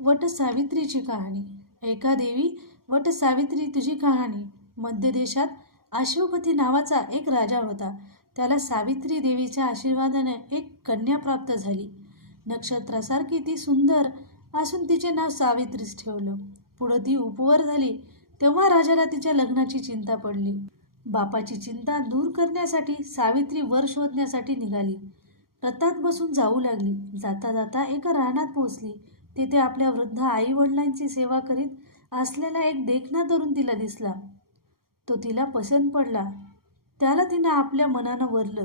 वट सावित्रीची कहाणी. एका देवी वट सावित्री तुझी कहाणी. मध्य देशात अश्वपती नावाचा एक राजा होता. त्याला सावित्री देवीच्या आशीर्वादाने एक कन्या प्राप्त झाली. नक्षत्रासारखी ती सुंदर असून तिचे नाव सावित्रीच ठेवलं. पुढं ती उपवर झाली तेव्हा राजाला तिच्या लग्नाची चिंता पडली. बापाची चिंता दूर करण्यासाठी सावित्री वर शोधण्यासाठी निघाली. रथात बसून जाऊ लागली. जाता जाता एका रानात पोहोचली. तिथे आपल्या वृद्ध आई वडिलांची सेवा करीत असलेला एक देखणा तरुण तिला दिसला. तो तिला पसंत पडला. त्याला तिनं आपल्या मनानं वरलं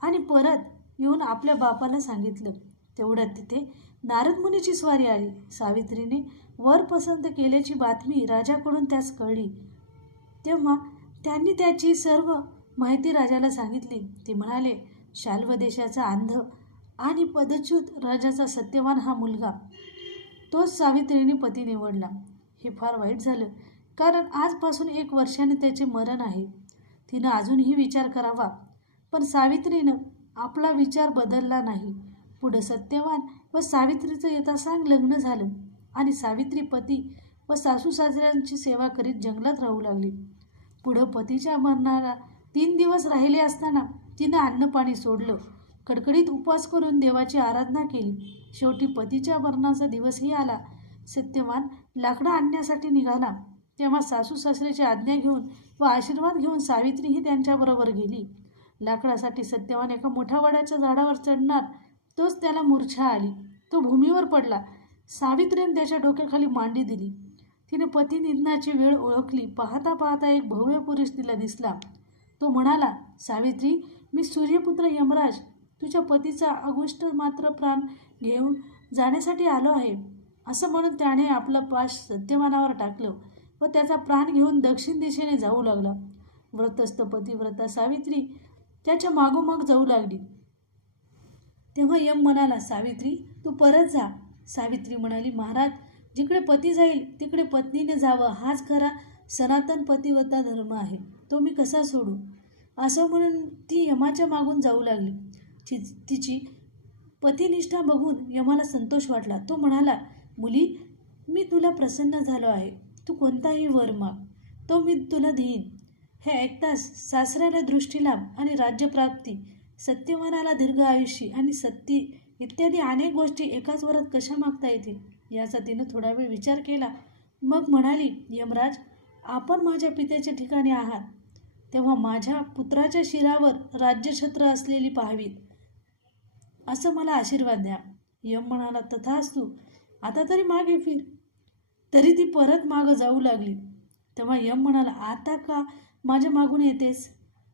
आणि परत येऊन आपल्या बापाला सांगितलं. तेवढ्यात तिथे नारद मुनीची स्वारी आली. सावित्रीने वर पसंत केल्याची बातमी राजाकडून त्यास कळली. तेव्हा त्यांनी त्याची सर्व माहिती राजाला सांगितली. ते म्हणाले, शाल्व देशाचा अंध आणि पदच्युत राजाचा सत्यवान हा मुलगा, तोच सावित्रीने पती निवडला. हे फार वाईट झालं, कारण आजपासून 1 वर्षाने त्याचे मरण आहे. तिनं अजूनही विचार करावा, पण सावित्रीनं आपला विचार बदलला नाही. पुढं सत्यवान व सावित्रीचं यथासांग लग्न झालं आणि सावित्री पती व सासू सासऱ्यांची सेवा करीत जंगलात राहू लागली. पुढं पतीच्या मरणाला 3 दिवस राहिले असताना तिनं अन्नपाणी सोडलं. कडकडीत उपवास करून देवाची आराधना केली. शेवटी पतीच्या मरणाचा दिवसही आला. सत्यवान लाकडं आणण्यासाठी निघाला तेव्हा सासू सासऱ्याची आज्ञा घेऊन व आशीर्वाद घेऊन सावित्रीही त्यांच्याबरोबर गेली. लाकडासाठी सत्यवान एका मोठ्या वडाच्या झाडावर चढणार तोच त्याला मूर्छा आली. तो भूमीवर पडला. सावित्रीने त्याच्या डोक्याखाली मांडी दिली. तिने पती निधनाची वेळ ओळखली. पाहता पाहता एक भव्य पुरुष तिला दिसला. तो म्हणाला, सावित्री, मी सूर्यपुत्र यमराज तुझ्या पतीचा अगुष्ट मात्र प्राण घेऊन जाण्यासाठी आलो आहे. असं म्हणून त्याने आपलं पाश सत्यवानावर टाकलं व त्याचा प्राण घेऊन दक्षिण दिशेने जाऊ लागला. व्रतस्थ पतिव्रता सावित्री त्याच्या मागोमाग जाऊ लागली. तेव्हा यम म्हणाला, सावित्री, तू परत जा. सावित्री म्हणाली, महाराज, जिकडे पती जाईल तिकडे पत्नीने जावं, हाच खरा सनातन पतिव्रता धर्म आहे. तो मी कसा सोडू? असं म्हणून ती यमाच्या मागून जाऊ लागली. तिची पतिनिष्ठा बघून यमाला संतोष वाटला. तो म्हणाला, मुली, मी तुला प्रसन्न झालो आहे. तू कोणताही वर माग, तो मी तुला देईन. हे ऐकताच सासऱ्याला दृष्टीलाभ आणि राज्यप्राप्ती, सत्यवानाला दीर्घ आयुष्य आणि सत्ती इत्यादी अनेक गोष्टी एकाच वरात कशा मागता येतील याचा तिनं थोडा वेळ विचार केला. मग म्हणाली, यमराज, आपण माझ्या पित्याच्या ठिकाणी आहात तेव्हा माझ्या पुत्राच्या शिरावर राज्यछत्र असलेली पाहावीत, असं मला आशीर्वाद द्या. यम म्हणाला, तथास्तु, आता तरी मागे फिर. तरी ती परत मागं जाऊ लागली. तेव्हा यम म्हणाला, आता का माझ्या मागून येतेस?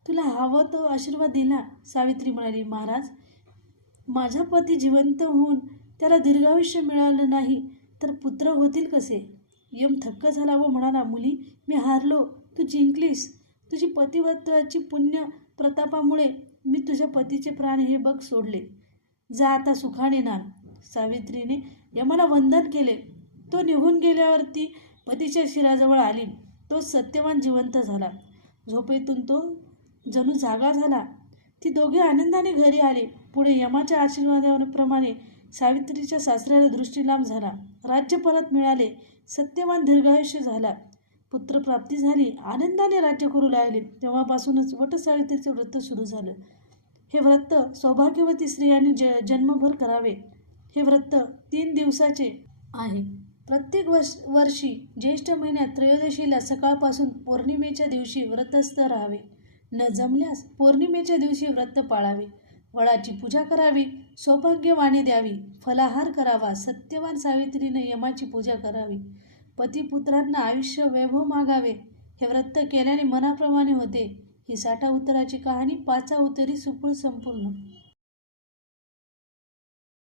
तुला हवं तो आशीर्वाद दिला. सावित्री म्हणाली, महाराज, माझा पती जिवंत होऊन त्याला दीर्घायुष्य मिळालं नाही तर पुत्र होतील कसे? यम थक्क झाला व म्हणाला, मुली, मी हारलो, तू जिंकलीस. तुझी पतिव्रताची पुण्य प्रतापामुळे मी तुझ्या पतीचे प्राण हे बघ सोडले. जा आता सुखाने नांद. सावित्रीने यमाला वंदन केले. तो निघून गेल्यावर ती पतीच्या शिराजवळ आली. तो सत्यवान जिवंत झाला. झोपेतून तो जणू जागा झाला. ती दोघे आनंदाने घरी आले. पुढे यमाच्या आशीर्वादाप्रमाणे सावित्रीच्या सासऱ्याला दृष्टीलाभ झाला. राज्य परत मिळाले. सत्यवान दीर्घायुष्य झाला. पुत्रप्राप्ती झाली. आनंदाने राज्य करू लागले. तेव्हापासूनच वटसावित्रीचे व्रत सुरू झालं. हे व्रत सौभाग्यवती स्त्रियांनी जन्मभर करावे. हे व्रत 3 दिवसाचे आहे. प्रत्येक वर्षी ज्येष्ठ महिन्यात त्रयोदशीला सकाळपासून पौर्णिमेच्या दिवशी व्रतस्थ राहावे. न जमल्यास पौर्णिमेच्या दिवशी व्रत पाळावे. वडाची पूजा करावी. सौभाग्यवाणी द्यावी. फलाहार करावा. सत्यवान सावित्रीने यमाची पूजा करावी. पतिपुत्रांना आयुष्य वैभव मागावे. हे व्रत केल्याने मनाप्रमाणे होते. ही 60 उत्तराची कहाणी 5 उत्तरी सुपूळ संपूर्ण.